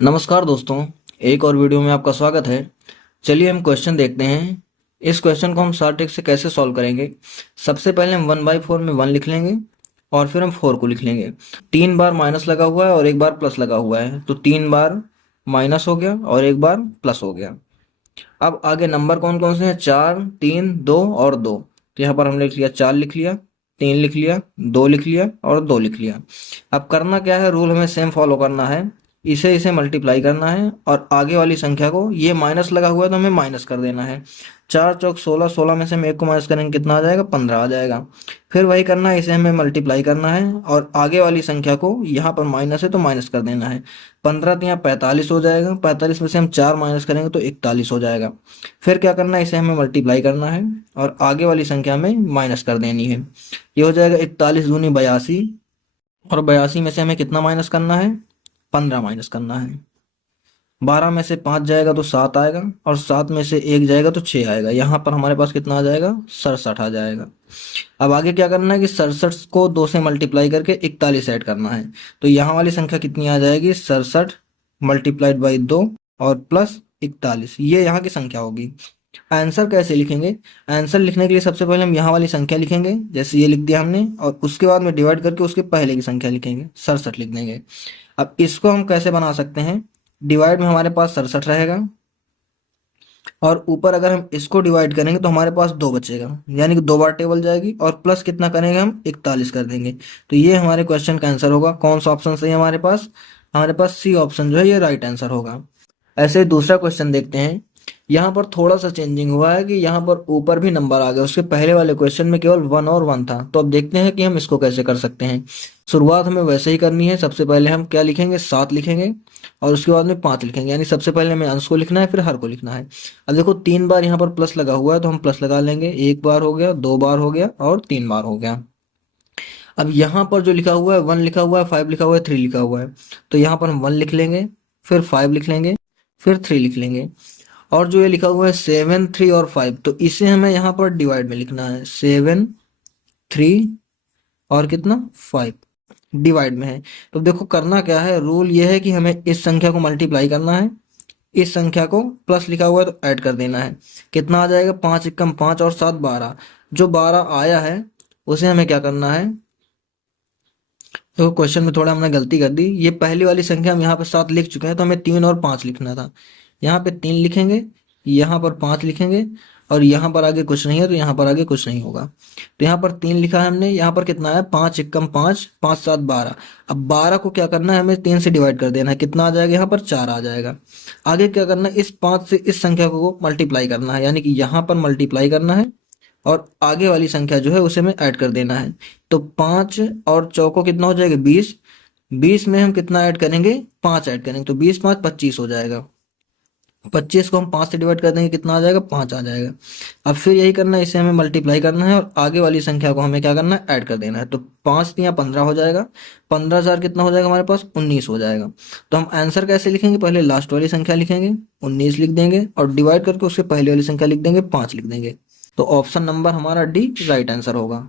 नमस्कार दोस्तों, एक और वीडियो में आपका स्वागत है। चलिए हम क्वेश्चन देखते हैं। इस क्वेश्चन को हम शॉर्ट ट्रिक से कैसे सॉल्व करेंगे। सबसे पहले हम 1/4 में 1 लिख लेंगे और फिर हम 4 को लिख लेंगे। 3 बार माइनस लगा हुआ है और 1 बार प्लस लगा हुआ है, तो 3 बार माइनस हो गया और 1 बार प्लस हो गया। अब आगे नंबर कौन कौन से हैं? 4, 3, 2 और 2। तो यहाँ पर हमने लिख लिया, 4 लिख लिया, 3 लिख लिया, 2 लिख लिया और 2 लिख लिया। अब करना क्या है, रूल हमें सेम फॉलो करना है। इसे मल्टीप्लाई करना है और आगे वाली संख्या को, ये माइनस लगा हुआ है तो हमें माइनस कर देना है। 4 चौक 16, 16 में से हम 1 को माइनस करेंगे, कितना आ जाएगा? 15 आ जाएगा। फिर वही करना है, इसे हमें मल्टीप्लाई करना है और आगे वाली संख्या को, यहाँ पर माइनस है तो माइनस कर देना है। 15 तो यहाँ 45 हो जाएगा, 45 में से हम 4 माइनस करेंगे तो 41 हो जाएगा। फिर क्या करना है, इसे हमें मल्टीप्लाई करना है और आगे वाली संख्या में माइनस कर देनी है। ये हो जाएगा 41 दूनी 82 और 82 में से हमें कितना माइनस करना है? 15 माइनस करना है। 12 में से 5 जाएगा तो 7 आएगा और 7 में से 1 जाएगा तो 6 आएगा। यहाँ पर हमारे पास कितना आ जाएगा? 67 आ जाएगा। अब आगे क्या करना है कि 67 को 2 से मल्टीप्लाई करके 41 ऐड करना है। तो यहाँ वाली संख्या कितनी आ जाएगी? 67 मल्टीप्लाइड बाई 2 और प्लस 41, ये यहाँ की संख्या होगी। आंसर कैसे लिखेंगे? आंसर लिखने के लिए सबसे पहले हम यहाँ वाली संख्या लिखेंगे, जैसे ये लिख दिया हमने, और उसके बाद में डिवाइड करके उसके पहले की संख्या लिखेंगे, 67 लिख देंगे। अब इसको हम कैसे बना सकते हैं? डिवाइड में हमारे पास 67 रहेगा और ऊपर अगर हम इसको डिवाइड करेंगे तो हमारे पास 2 बचेगा, यानी कि 2 बार टेबल जाएगी और प्लस कितना करेंगे हम? 41 कर देंगे। तो ये हमारे क्वेश्चन का आंसर होगा। कौन सा ऑप्शन सही है हमारे पास? हमारे पास सी ऑप्शन जो है ये राइट आंसर होगा। ऐसे ही दूसरा क्वेश्चन देखते हैं। यहाँ पर थोड़ा सा चेंजिंग हुआ है कि यहाँ पर ऊपर भी नंबर आ गया। उसके पहले वाले क्वेश्चन में केवल 1 और 1 था। तो अब देखते हैं कि हम इसको कैसे कर सकते हैं। शुरुआत हमें वैसे ही करनी है। सबसे पहले हम क्या लिखेंगे? 7 लिखेंगे और उसके बाद में 5 लिखेंगे, यानी सबसे पहले हमें अंश को लिखना है फिर हर को लिखना है। अब देखो 3 बार यहाँ पर प्लस लगा हुआ है तो हम प्लस लगा लेंगे। 1 बार हो गया, 2 बार हो गया और 3 बार हो गया। अब यहाँ पर जो लिखा हुआ है 1 लिखा हुआ है, 5 लिखा हुआ है, 3 लिखा हुआ है, तो यहाँ पर हम 1 लिख लेंगे, फिर 5 लिख लेंगे, फिर 3 लिख लेंगे। और जो ये लिखा हुआ है 7, 3 और 5, तो इसे हमें यहाँ पर डिवाइड में लिखना है। 7, 3 और कितना? 5 डिवाइड में है। तो देखो करना क्या है, रूल ये है कि हमें इस संख्या को मल्टीप्लाई करना है, इस संख्या को प्लस लिखा हुआ है तो ऐड कर देना है। कितना आ जाएगा? 5 एकम 5 और 7 12। जो 12 आया है उसे हमें क्या करना है, देखो क्वेश्चन में थोड़ा हमने गलती कर दी। ये पहली वाली संख्या हम यहाँ पे 7 लिख चुके हैं तो हमें 3 और 5 लिखना था। यहाँ पे 3 लिखेंगे, यहाँ पर 5 लिखेंगे और यहाँ पर आगे कुछ नहीं है तो यहाँ पर आगे कुछ नहीं होगा। तो यहाँ पर 3 लिखा है हमने, यहाँ पर कितना है? 5 एकम 5, 5 7 12। अब 12 को क्या करना है, हमें 3 से डिवाइड कर देना है। कितना आ जाएगा? यहाँ पर 4 आ जाएगा। आगे क्या करना है, इस 5 से इस संख्या को मल्टीप्लाई करना है, यानी कि यहाँ पर मल्टीप्लाई करना है और आगे वाली संख्या जो है उसे हमें ऐड कर देना है। तो 5 और चौको कितना हो जाएगा? 20। 20 में हम कितना ऐड करेंगे? 5 ऐड करेंगे, तो 20 5 25 हो जाएगा। 25 को हम 5 से डिवाइड कर देंगे, कितना आ जाएगा? 5 आ जाएगा। अब फिर यही करना है, इसे हमें मल्टीप्लाई करना है और आगे वाली संख्या को हमें क्या करना है? ऐड कर देना है। तो 5 या 15 हो जाएगा। 15,000 कितना हो जाएगा हमारे पास? 19 हो जाएगा। तो हम आंसर कैसे लिखेंगे? पहले लास्ट वाली संख्या लिखेंगे, 19 लिख देंगे और डिवाइड करके उसके पहले वाली संख्या लिख देंगे, 5 लिख देंगे। तो ऑप्शन नंबर हमारा डी राइट आंसर होगा।